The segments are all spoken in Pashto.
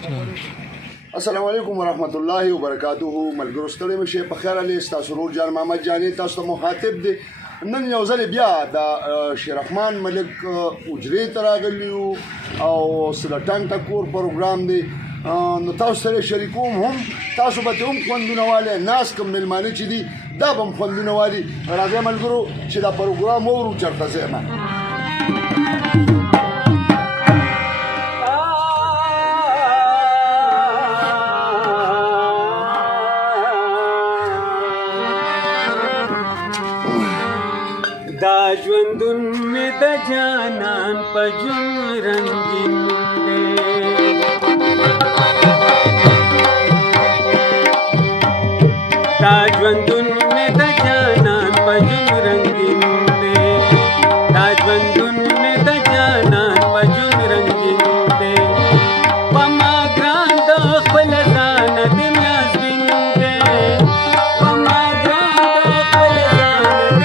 السلام علیکم ورحمت الله وبرکاته. ملګرو ستړي مشه په خیر علي تاسو ورور جان محمد جاني تاسو ته مخاطب دي. نن یو ځل بیا د شیررحمان ملک اجرې ته راغلیو او سلطان ټکور پروګرام دی، نو تاسو سره شریکوم هم تاسو به هم خوندونه والي ناس کوم ملمانه چې دي دا به هم خوندونه والي. راځئ ملګرو چې دا پروګرام وورو چېرته ځئ ما دا ژوندون می د جانان په ژوند رنګین دی، دا ژوندون می د جانان په ژوند رنګین دی، دا ژوندون می د جانان په ژوند رنګین دی. په ما ګران د خپل ځان د ملازمین دی، په ما ګران د خپل ځان د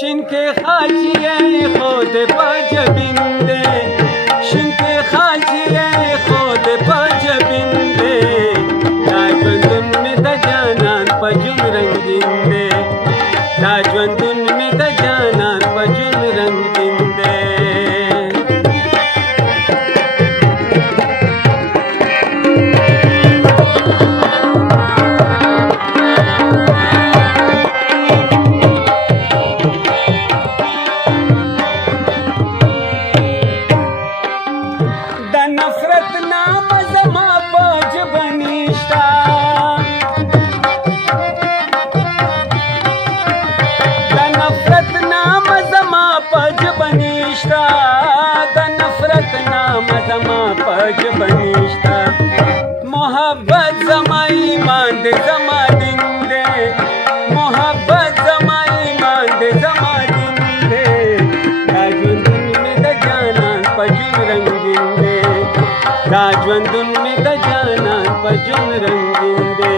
شنکه خاچیه خود پاجبینده، شنکه خاچیه خود پاجبینده، دا ژوندون می د جانان په ژوند رنګین دی، دا ژوندون می د جانان په ژوند رنګین دی. محبت زما ایمان دے زما دین دے، محبت زما ایمان دے زما دین دے، دا ژوندون می د جانان په ژوند رنګین دی، دا ژوندون می د جانان په ژوند رنګین دی.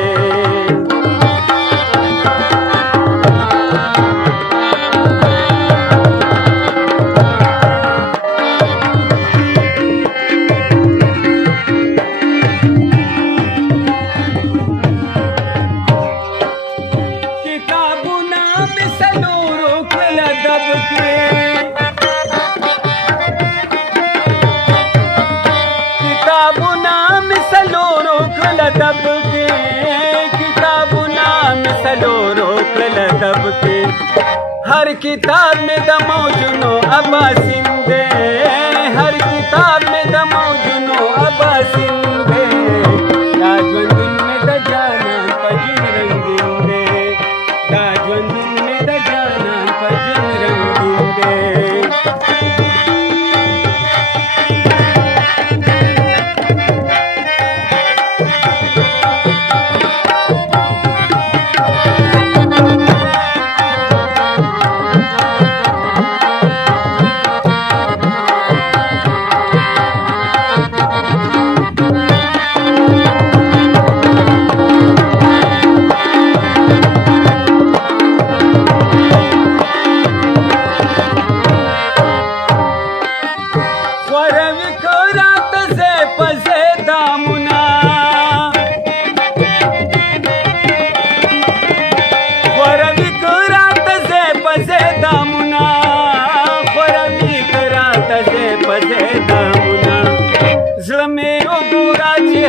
हर किताब में द मौजूनो अब्बासिन दे, हर किताब में द मौजूनो अब्बासिन दे, दा ژوندون में द जानान په ژوند रंगीन दे, दा ژوندون में द जानान په ژوند रंगीन दे.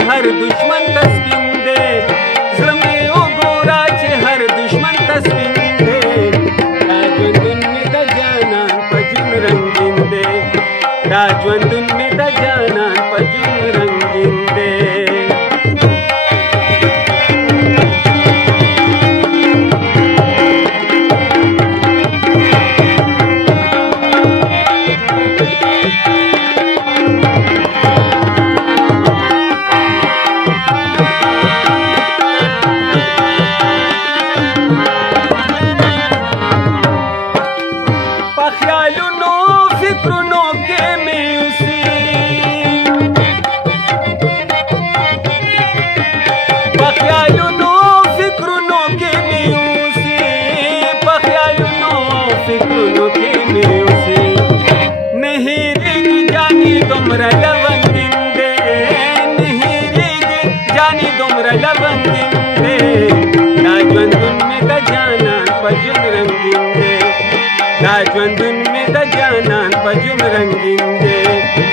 हर दुश्मन तस्वीर दे, ज़िल में ओ गोरा छे हर दुश्मन तस्वीर दे, दा ژوندون می د جانان په ژوند رنګین دی، دا ژوندون مې د جانان په ژوند رنګین دی دومره لونګین دی نه هېرېږي جانې دومره لونګین دی دا ژوندون مې د جانان په ژوند رنګین دی دا ژوندون مې د جانان په ژوند رنګین دی